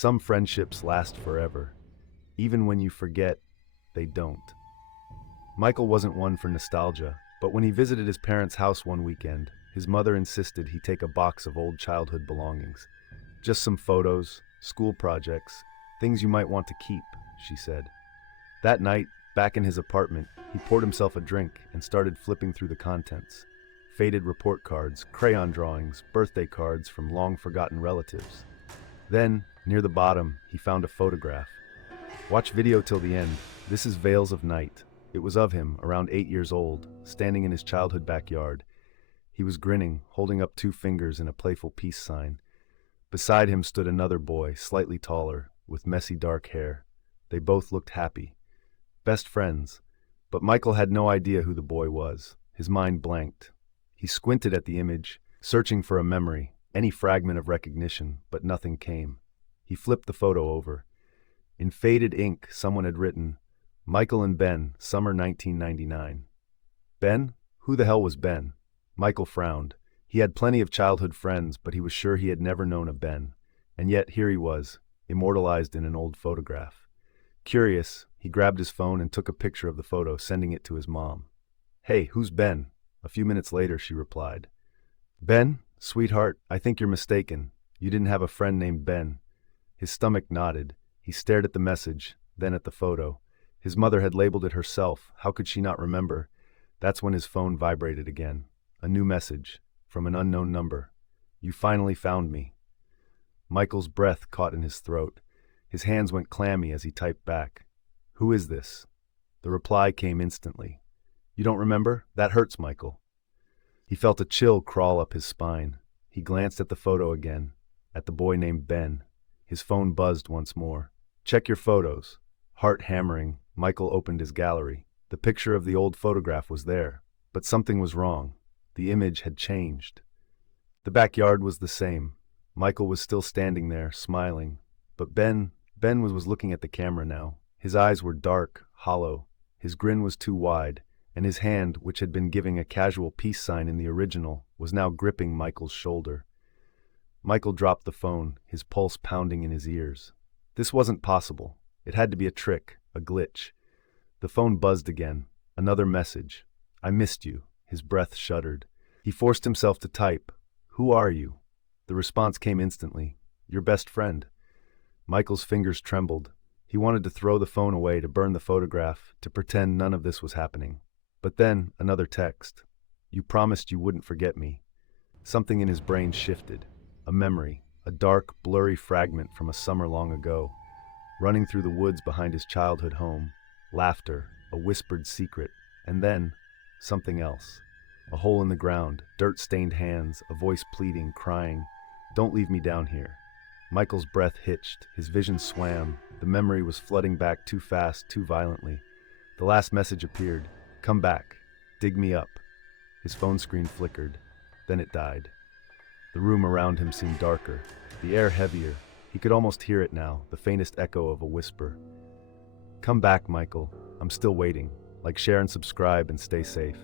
Some friendships last forever. Even when you forget, they don't. Michael wasn't one for nostalgia, but when he visited his parents' house one weekend, his mother insisted he take a box of old childhood belongings. Just some photos, school projects, things you might want to keep, she said. That night, back in his apartment, he poured himself a drink and started flipping through the contents. Faded report cards, crayon drawings, birthday cards from long-forgotten relatives. Then, near the bottom, he found a photograph. Watch video till the end. This is Veils of Night. It was of him, around 8 years old, standing in his childhood backyard. He was grinning, holding up 2 fingers in a playful peace sign. Beside him stood another boy, slightly taller, with messy dark hair. They both looked happy. Best friends. But Michael had no idea who the boy was. His mind blanked. He squinted at the image, searching for a memory, any fragment of recognition, but nothing came. He flipped the photo over. In faded ink, someone had written, "Michael and Ben, summer 1999. Ben? Who the hell was Ben? Michael frowned. He had plenty of childhood friends, but he was sure he had never known a Ben. And yet here he was, immortalized in an old photograph. Curious, he grabbed his phone and took a picture of the photo, sending it to his mom. "Hey, who's Ben?" A few minutes later, she replied. "Ben? Sweetheart, I think you're mistaken. You didn't have a friend named Ben." His stomach knotted. He stared at the message, then at the photo. His mother had labeled it herself. How could she not remember? That's when his phone vibrated again. A new message, from an unknown number. "You finally found me." Michael's breath caught in his throat. His hands went clammy as he typed back. "Who is this?" The reply came instantly. "You don't remember? That hurts, Michael." He felt a chill crawl up his spine. He glanced at the photo again, at the boy named Ben. His phone buzzed once more. "Check your photos." Heart hammering, Michael opened his gallery. The picture of the old photograph was there, but something was wrong. The image had changed. The backyard was the same. Michael was still standing there, smiling. But Ben was looking at the camera now. His eyes were dark, hollow. His grin was too wide, and his hand, which had been giving a casual peace sign in the original, was now gripping Michael's shoulder. Michael dropped the phone, his pulse pounding in his ears. This wasn't possible. It had to be a trick, a glitch. The phone buzzed again. Another message. "I missed you." His breath shuddered. He forced himself to type, "Who are you?" The response came instantly. "Your best friend." Michael's fingers trembled. He wanted to throw the phone away, to burn the photograph, to pretend none of this was happening. But then, another text. "You promised you wouldn't forget me." Something in his brain shifted. A memory, a dark, blurry fragment from a summer long ago. Running through the woods behind his childhood home. Laughter, a whispered secret, and then, something else. A hole in the ground, dirt-stained hands, a voice pleading, crying, "Don't leave me down here." Michael's breath hitched, his vision swam. The memory was flooding back too fast, too violently. The last message appeared. "Come back. Dig me up." His phone screen flickered. Then it died. The room around him seemed darker, the air heavier. He could almost hear it now, the faintest echo of a whisper. "Come back, Michael. I'm still waiting. Like, share and subscribe, and stay safe."